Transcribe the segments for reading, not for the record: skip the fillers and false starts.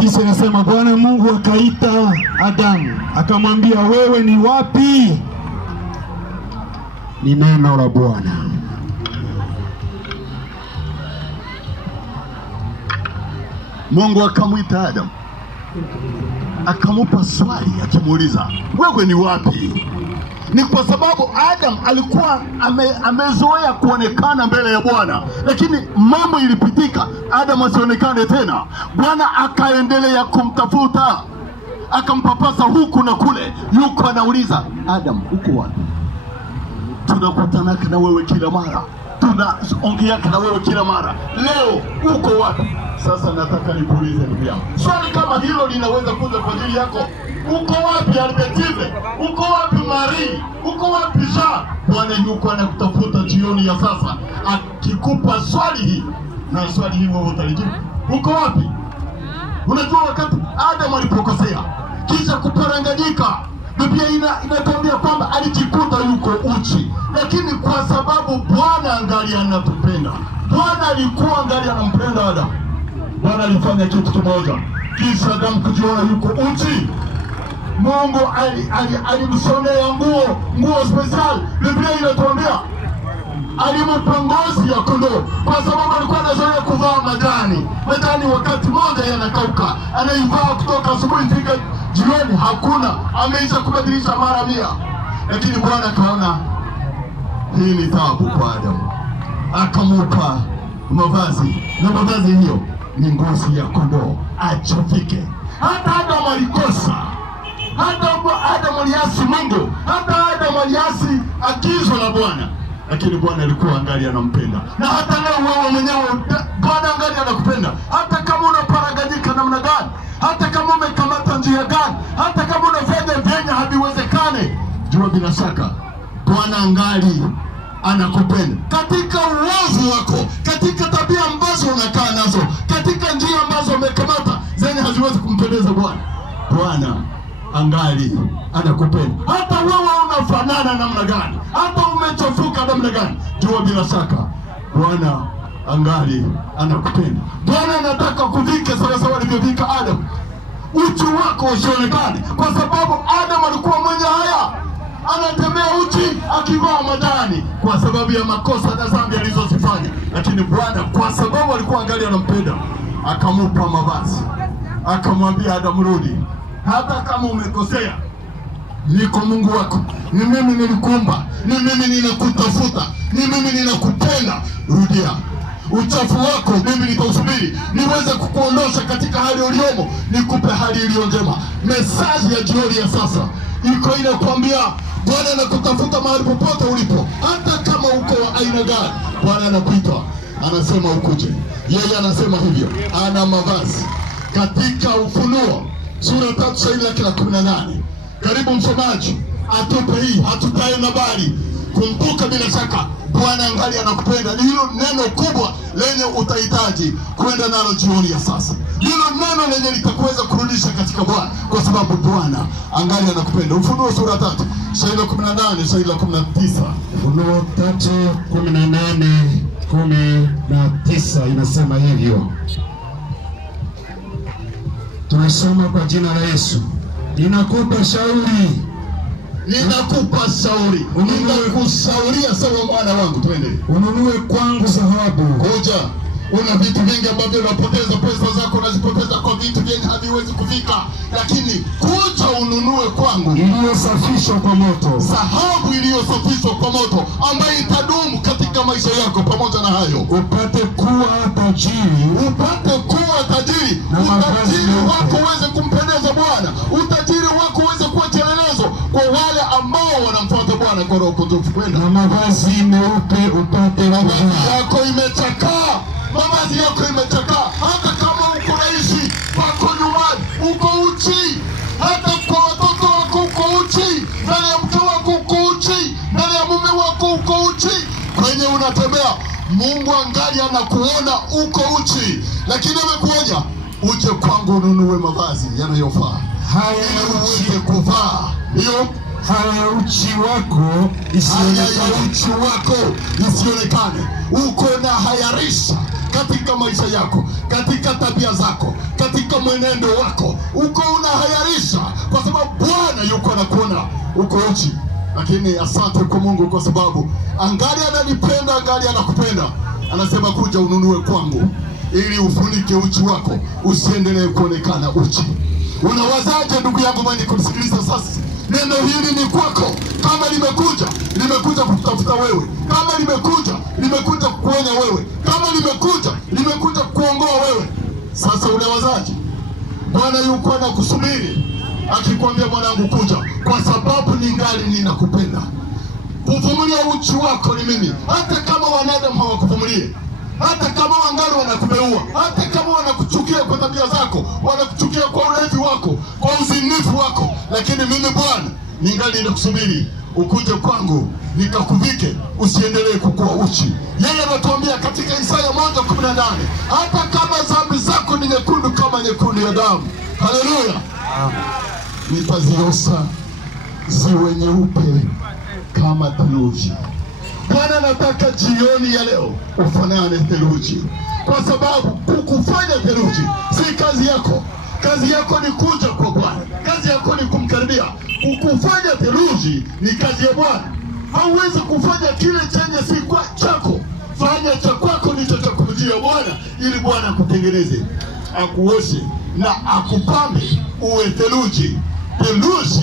9 inasema Bwana Mungu akaita Adamu, akamwambia wewe ni wapi? Ni neno la Bwana. Mungu akamwita Adamu, akamupa swali akimuuliza wewe ni wapi? Ni kwa sababu Adam alikuwa amezoea kuonekana mbele ya Bwana, lakini mambo ilipitika Adam asionekane tena. Bwana akaendelea kumtafuta, akampapasa huku na kule, yuko anauliza Adam uko wapi? Tunakutana na wewe kila mara, tunaongea na wewe kila mara, leo uko wapi? Sasa nataka nikuulize ndugu yangu, swali kama hilo linaweza kuja kwa ajili yako. Uko wapi Albertive? Uko wapi Marie? Uko wapi Jean? Bwana yuko anakutafuta jioni ya sasa, akikupa swali hili, na swali hili wewe utalijibu. Uko wapi? Unajua wakati Adam alipokosea kisha kuparanganyika, Biblia inatuambia kwamba alijikuta yuko uchi, lakini kwa sababu Bwana angali anatupenda, Bwana alikuwa angali anampenda Adam, Bwana alifanya kitu kimoja. Kisha Adam kujiona yuko uchi, Mungu alimshonea nguo special. Biblia inatuambia alimpa ngozi ya kondoo, kwa sababu alikuwa anazoea kuvaa majani wakati moja yanakauka, anaivaa kutoka asubuhi mpaka jioni, hakuna, ameisha kubadilisha mara 100. Lakini Bwana akaona hii ni taabu kwa Adamu, akamupa mavazi, na mavazi hiyo ni ngozi ya kondoo achafike. Hata Adamu alikosa, hata Adamu aliasi Mungu, hata Adamu aliasi agizo la Bwana, lakini Bwana alikuwa angali anampenda. Na hata leo wewe mwenyewe Bwana angali anakupenda, hata kama unaparaganyika namna gani, hata kama umekamata njia gani, hata kama unafanya vyenye haviwezekane, jua bila shaka Bwana angali anakupenda. Katika uovu wako, katika tabia ambazo unakaa nazo, katika njia ambazo umekamata zenye haziwezi kumpendeza Bwana, Bwana angali anakupenda. Hata wewe unafanana namna gani, hata umechofuka namna gani, jua bila shaka Bwana angali anakupenda. Bwana anataka kuvika sawa alivyovika Adam, uchi wako usionekane, kwa sababu Adam alikuwa mwenye haya, anatembea uchi akivaa majani kwa sababu ya makosa na dhambi alizozifanya. Lakini Bwana kwa sababu alikuwa angali anampenda, akamupa mavazi, akamwambia Adam rudi, hata kama umekosea, niko Mungu wako, ni mimi nilikuumba, ni mimi ninakutafuta, ni mimi ninakupenda, rudia. Uchafu wako mimi nitausubiri, niweze kukuondosha katika hali uliomo, nikupe hali iliyo njema. Mesaji ya jioni ya sasa iko inakwambia Bwana anakutafuta mahali popote ulipo, hata kama uko wa aina gani, Bwana anakuita, anasema ukuje. Yeye anasema hivyo, ana mavazi. Katika Ufunuo sura 3:18, karibu msomaji atupe hii, hatutaenda mbali. Kumbuka bila shaka Bwana angali anakupenda. Ni hilo neno kubwa lenye utahitaji kwenda nalo jioni ya sasa. Hilo neno lenye litakuweza kurudisha katika Bwana, kwa sababu Bwana angali anakupenda. Ufunuo sura 3:18-19. Ufunuo 3:18-19 inasema hivyo. Tunasoma kwa jina la Yesu. Ninakupa shauri, ninakusauria sawa mwana wangu, twende. Ununue kwangu dhahabu. Ngoja, una vitu vingi ambavyo unapoteza pesa zako, unazipoteza kwa vitu vingi haviwezi kufika, lakini kuja ununue kwangu iliyosafishwa kwa moto, dhahabu iliyosafishwa kwa moto, ambayo itadumu katika maisha yako. Pamoja na hayo upate kuwa tajiri, utajiri wako uweze kumpendeza Bwana, utajiri wako uweze kuwa kielelezo kwa wale ambao wanamfuata Bwana kwa roho potofu. Kwenda na mavazi meupe upate. Mavazi yako imechakaa, mavazi yako imechakaa. Hata kama uko naishi wako nyumbani uko uchi, hata kwa watoto wako uko uchi, ndani ya mke wako uko uchi, ndani ya mume wako uko uchi, kwenye unatembea Mungu angali anakuona uko uchi, lakini amekuonya uje kwangu ununue mavazi yanayofaa. Haya uchi kuvaa, hiyo haya uchi wako isionekane. Uko na hayarisha katika maisha yako, katika tabia zako, katika mwenendo wako, uko unahayarisha kwa sababu Bwana yuko anakuona uko uchi. Lakini asante kwa Mungu kwa sababu angali ananipenda, angali anakupenda. Anasema kuja ununue kwangu ili ufunike uchi wako, usiendelee kuonekana uchi. Unawazaje ndugu yangu mwenye kunisikiliza sasa? Neno hili ni kwako. Kama limekuja kutafuta wewe. Kama limekuja kukuonya wewe. Kama limekuja kuongoa wewe. Sasa unawazaje? Bwana yuko anakusubiri akikwambia mwanangu kuja, kwa sababu ningali ninakupenda. Kuvumilia uchi wako ni mimi. Hata kama wanadamu hawakuvumilie, hata kama wangali wanakubeua, hata kama wanakuchukia kwa tabia zako, wanakuchukia kwa ulevi wako, kwa uzinifu wako, lakini mimi Bwana ningali ninakusubiri ukuje kwangu nikakuvike, usiendelee kukua uchi. Yeye anatuambia katika Isaya 1:18, hata kama dhambi zako ni nyekundu kama nyekundu ya damu, haleluya, nitaziosa ziwe nyeupe kama theluji. Bwana anataka jioni ya leo ufanane theluji, kwa sababu kukufanya theluji si kazi yako. Kazi yako ni kuja kwa Bwana, kazi yako ni kumkaribia. Kukufanya theluji ni kazi ya Bwana. Hauwezi kufanya kile chenye si kwa chako. Fanya cha kwako ndicho cha kumjia Bwana, ili Bwana akutengeneze, akuoshe na akupambe uwe theluji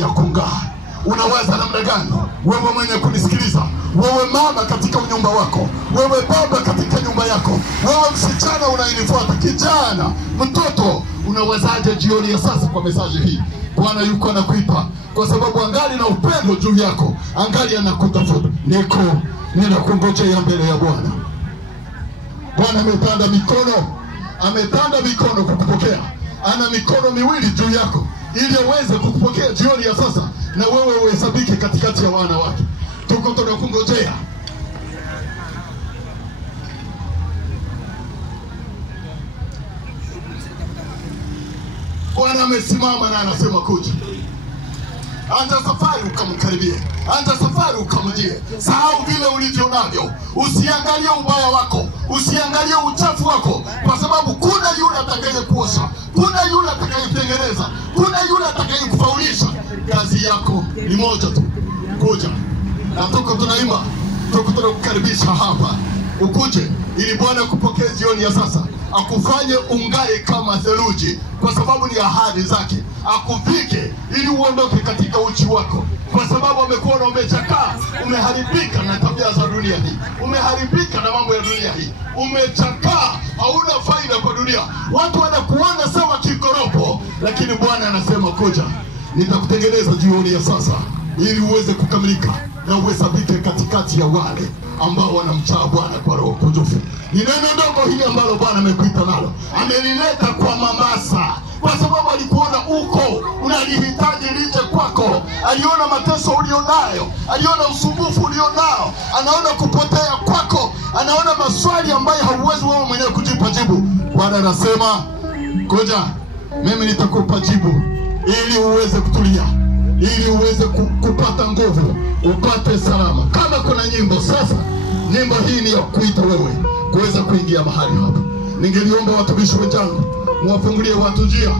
ya kung'aa. Unaweza namna gani? Wewe mwenye kunisikiliza, wewe mama katika nyumba wako, wewe baba katika nyumba yako, wewe msichana unayenifuata, kijana, mtoto, unawezaje jioni ya sasa kwa message hii? Bwana yuko anakuita kwa sababu angali na upendo juu yako, angali anakutafuta. Ninakungojea mbele ya Bwana. Bwana ametanda mikono kukupokea. Ana mikono miwili juu yako ili aweze kukupokea jioni ya sasa, na wewe uhesabike katikati ya wana wake. Tuko tunakungojea. Bwana amesimama na anasema kuja. Anza safari ukamkaribie. Anza safari ukamjie. Sahau vile ulivyo navyo. Usiangalie ubaya wako, usiangalie uchafu wako, kwa sababu kuna yule atakayekuosha, kuna yule atakayetengeneza, kuna yule atakayekufaulisha. Kazi yako ni moja tu, kuja. Na tuko tunaimba, tuko tunakukaribisha hapa. Ukuje ili Bwana kupokea jioni ya sasa, akufanye ungae kama theluji, kwa sababu ni ahadi zake. Akuvike ili uondoke katika uchi wako, kwa sababu amekuona umechakaa, umeharibika na tabia za dunia hii, umeharibika na mambo ya dunia hii, umechakaa, hauna faida kwa dunia. Watu wanakuona sawa kikoropo, lakini Bwana anasema kuja, nitakutengeneza jioni ya sasa ili uweze kukamilika na uhesabike katikati ya wale ambao wanamcha Bwana kwa roho kunjufu. Ni neno ndogo hili ambalo Bwana amekuita nalo. Amelileta kwa mamasa, kwa sababu alikuona uko unalihitaji lije kwako. Aliona mateso ulionayo, aliona usumbufu ulionao, anaona kupotea kwako, anaona maswali ambayo hauwezi wewe mwenyewe kujipa jibu. Bwana anasema kuja, mimi nitakupa jibu ili uweze kutulia, ili uweze kupata nguvu, upate salama. Kama kuna nyimbo sasa, nyimbo hii ni ya kuita wewe kuweza kuingia mahali hapa. Ningeliomba watumishi wenzangu muwafungulie watu njia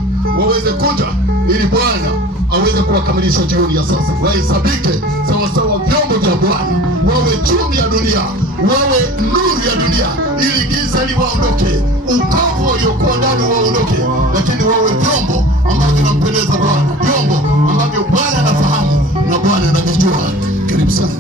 waweze kuja, ili Bwana aweze kuwakamilisha jioni ya sasa. Wahesabike sawa sawa vyombo vya Bwana, wawe chumvi ya dunia, wawe nuru ya dunia, ili giza liwaondoke, ukavu waliokuwa ndani waondoke, lakini wawe vyombo ambavyo vinampendeza Bwana, vyombo ambavyo Bwana anafahamu na Bwana anavijua. Karibu sana.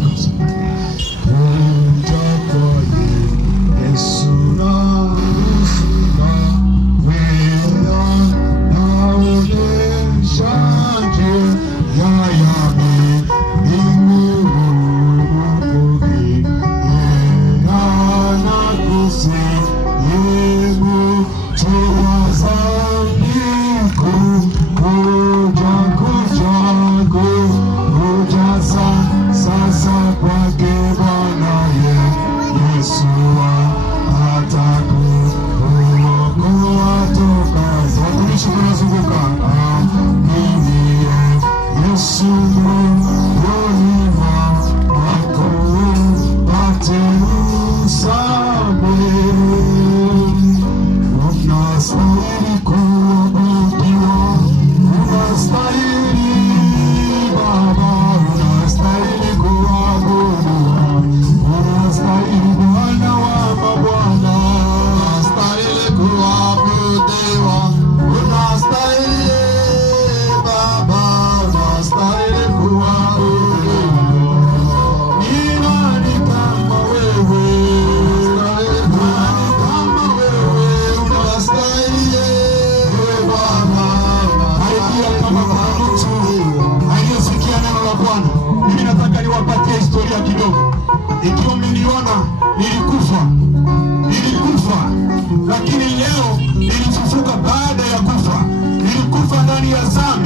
Sabe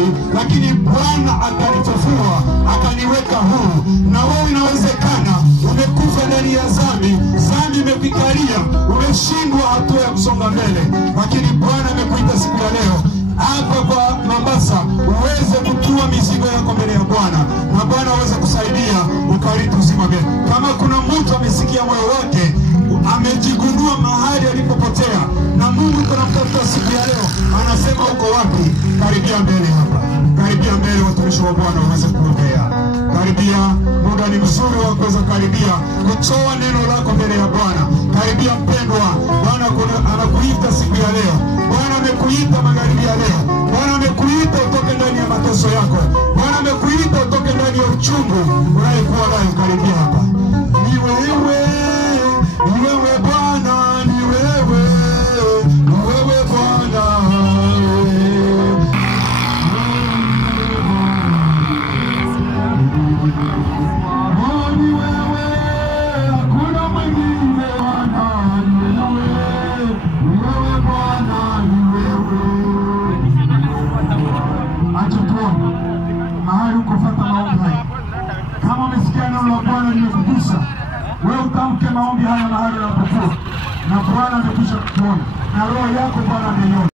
dhambi, lakini Bwana akanifufua, akaniweka huru. Na wewe inawezekana umekufa ndani ya dhambi, dhambi imekukalia, umeshindwa hatua ya kusonga mbele, lakini Bwana amekuita siku ya leo hapa kwa Mombasa uweze kutua mizigo yako mbele ya Bwana, na Bwana aweze kusaidia ukariti uzima mbele. Kama kuna mtu amesikia moyo wake amejigundua mahali alipopotea na Mungu kunamtafuta siku ya leo, anasema uko wapi? Karibia mbele hapa, karibia mbele, watumishi wa Bwana waweze kuongea. Karibia, muda ni mzuri wa kuweza karibia kutoa neno lako mbele ya Bwana. Karibia mpendwa, Bwana anakuita siku ya leo. Bwana amekuita magharibi ya leo. Bwana amekuita utoke ndani ya mateso yako. Bwana amekuita utoke ndani ya uchungu unayekuwa nayo. Karibia hapa. Ni wewe, ni wewe Bwana, ni wewe, ni wewe Bwana. Mahali ukofata maombi haya, kama umesikia neno la Bwana limekugusa, wewe utamke maombi haya mahali unapokuwa, na Bwana amekwisha kukuona, na roho yako Bwana ameiona.